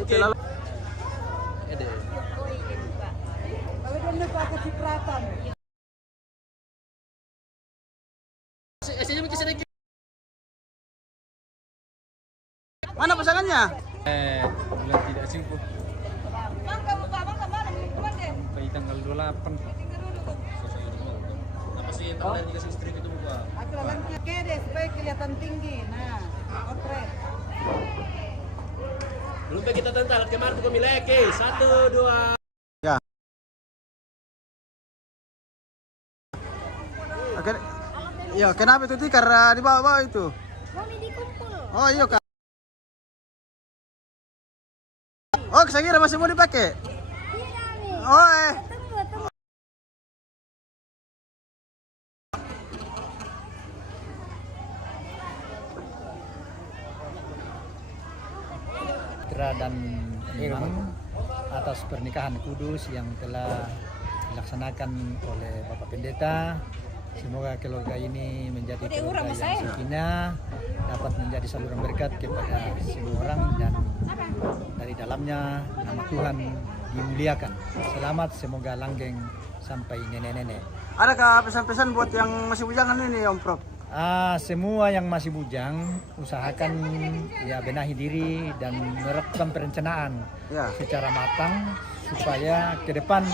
Oke. lalu. Ede. Kalau dia lupa kecipratan. Sini mungkin sedikit. Mana pasangannya? Bulan tidak cukup Bang, kamu mana? Minuman deh. sampai tanggal 28. Apa sih yang kalian dikasih strip itu buka? Aku lalang deh supaya kelihatan tinggi. Nah, potret. Belum kita tental kemarin tuh kami lagi. 1, 2. Ya. Oke. Ya, kenapa itu tikar di bawah-bawah itu? Mami dikumpul. Oh iya kak. Oh saya kira masih mau dipakai. Tidak nih. Oh Tunggu. Putra dan Imam atas pernikahan kudus yang telah dilaksanakan oleh Bapak Pendeta. Semoga keluarga ini menjadi keluarga yang sakinah, dapat menjadi saluran berkat kepada semua orang dan dari dalamnya nama Tuhan dimuliakan. Selamat, semoga langgeng sampai nenek-nenek. adakah pesan-pesan buat yang masih bujangan ini Om Prof? Semua yang masih bujang usahakan ya benahi diri dan menerapkan perencanaan Ya. secara matang supaya ke depan